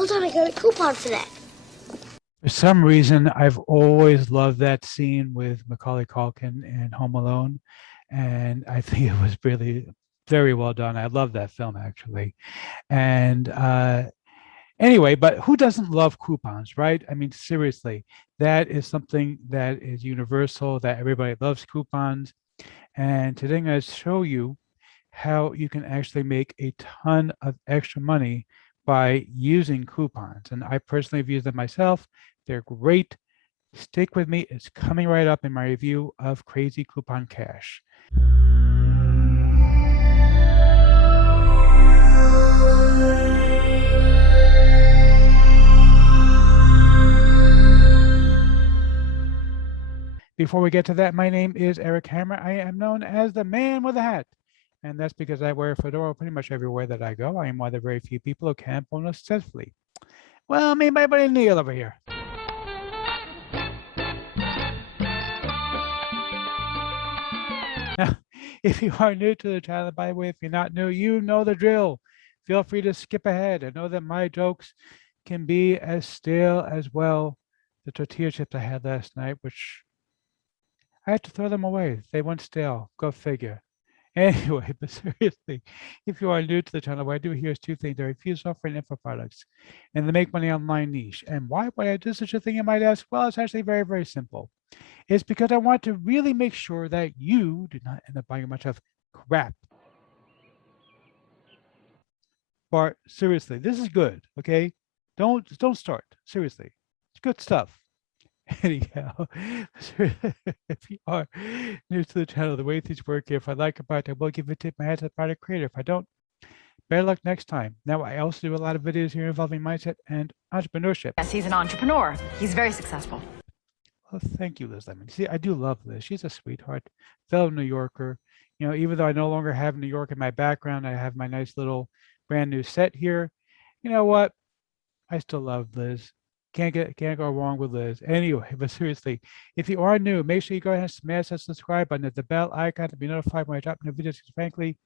Hold on, I got a coupon for that. For some reason, I've always loved that scene with Macaulay Culkin in Home Alone, and I think it was really very well done. I love that film actually. And anyway, but who doesn't love coupons, right? I mean, seriously, that is something that is universal, that everybody loves coupons. And today I'm going to show you how you can actually make a ton of extra money by using coupons. And I personally have used them myself. They're great. Stick with me. It's coming right up in my review of Crazy Coupon Cash. Before we get to that, my name is Eric Hammer. I am known as the man with a hat. And that's because I wear a fedora pretty much everywhere that I go. I am one of the very few people who can phone successfully. Well, me and my buddy Neil over here. Now, if you are new to the channel, by the way, if you're not new, you know the drill. Feel free to skip ahead. I know that my jokes can be as stale as well. The tortilla chips I had last night, which I had to throw them away. They went stale. Go figure. Anyway, but seriously, if you are new to the channel, what I do here is two things. I review software and info products and the make money online niche. And why would I do such a thing, you might ask? Well, it's actually very, very simple. It's because I want to really make sure that you do not end up buying a bunch of crap. But seriously, this is good, okay? Don't start. Seriously, it's good stuff. Anyhow, if you are new to the channel, the way things work, if I like a product, I will give a tip my hat to the product creator. If I don't, better luck next time. Now, I also do a lot of videos here involving mindset and entrepreneurship. Yes, he's an entrepreneur. He's very successful. Well, thank you, Liz Lemon. See, I do love Liz. She's a sweetheart, fellow New Yorker. You know, even though I no longer have New York in my background, I have my nice little brand new set here. You know what? I still love Liz. Can't go wrong with Liz. Anyway, but seriously, if you are new, make sure you go ahead and smash that subscribe button at the bell icon to be notified when I drop new videos. Because frankly,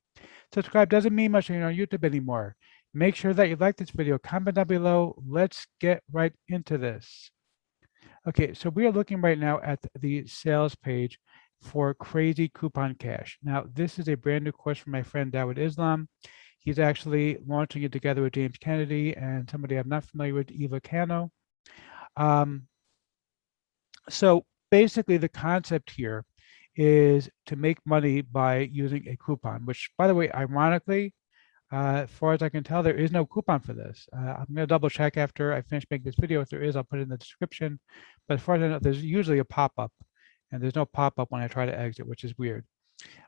subscribe doesn't mean much on YouTube anymore. Make sure that you like this video. Comment down below. Let's get right into this. Okay, so we are looking right now at the sales page for Crazy Coupon Cash. Now, this is a brand new course from my friend Dawud Islam. He's actually launching it together with James Kennedy and somebody I'm not familiar with, Eva Cano. So basically the concept here is to make money by using a coupon, which, by the way, ironically, as far as I can tell, there is no coupon for this. I'm going to double check after I finish making this video. If there is, I'll put it in the description. But as far as I know, there's usually a pop-up, and there's no pop-up when I try to exit, which is weird.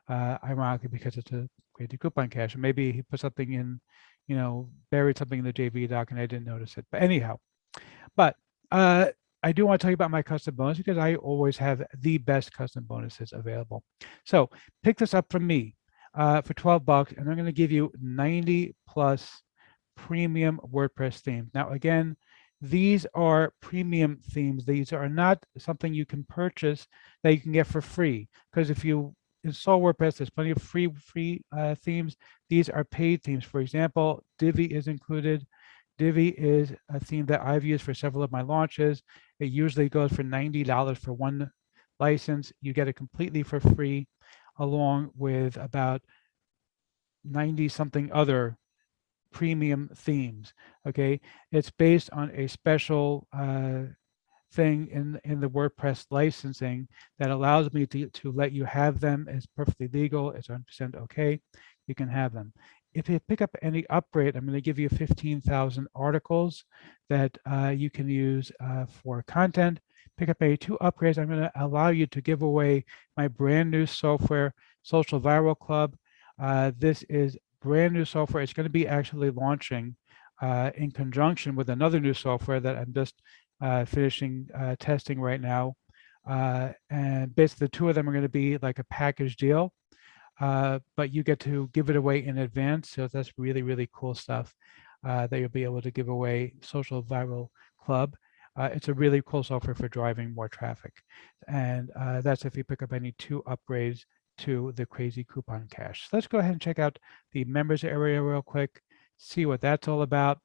Ironically, because it's a Crazy Coupon Cash. Or maybe he put something in, you know, buried something in the JV doc and I didn't notice it. But anyhow, I do want to tell you about my custom bonus because I always have the best custom bonuses available. So pick this up from me for 12 bucks, and I'm going to give you 90 plus premium WordPress themes. Now, again, these are premium themes. These are not something you can purchase that you can get for free, because if you install WordPress, there's plenty of free themes. These are paid themes. For example, Divi is included. Divi is a theme that I've used for several of my launches. It usually goes for $90 for one license. You get it completely for free, along with about 90 something other premium themes. Okay, it's based on a special thing in the WordPress licensing that allows me to let you have them. It's perfectly legal. It's 100% okay. You can have them. If you pick up any upgrade, I'm going to give you 15,000 articles that you can use for content. Pick up any 2 upgrades. I'm going to allow you to give away my brand new software, Social Viral Club. This is brand new software. It's going to be actually launching in conjunction with another new software that I'm just finishing testing right now. And basically the 2 of them are going to be like a package deal. But you get to give it away in advance. So that's really, really cool stuff that you'll be able to give away. Social Viral Club. It's a really cool software for driving more traffic. And that's if you pick up any 2 upgrades to the Crazy Coupon Cash. So let's go ahead and check out the members area real quick, see what that's all about.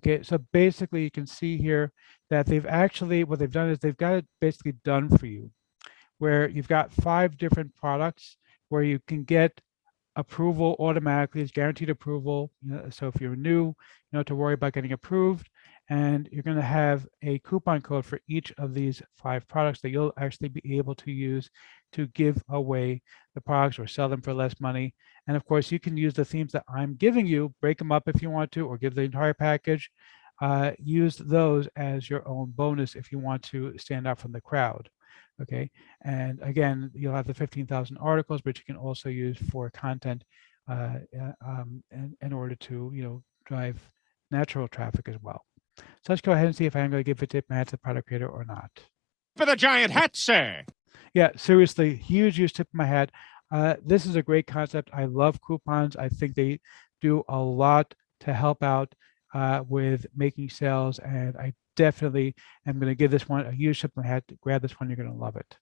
Okay, so basically you can see here that they've actually, what they've done is they've got it basically done for you, where you've got 5 different products where you can get approval automatically. It's guaranteed approval. So if you're new, you don't have to worry about getting approved. And you're going to have a coupon code for each of these 5 products that you'll actually be able to use to give away the products or sell them for less money. And of course, you can use the themes that I'm giving you, break them up if you want to, or give the entire package. Use those as your own bonus if you want to stand out from the crowd. Okay. And again, you'll have the 15,000 articles, but you can also use for content in order to, drive natural traffic as well. So let's go ahead and see if I'm going to give a tip match to the product creator or not. For the giant hat, sir. Yeah, seriously, huge tip of my hat. This is a great concept. I love coupons. I think they do a lot to help out with making sales, and I definitely am going to give this one a huge tip of my hat. Grab this one, you're going to love it.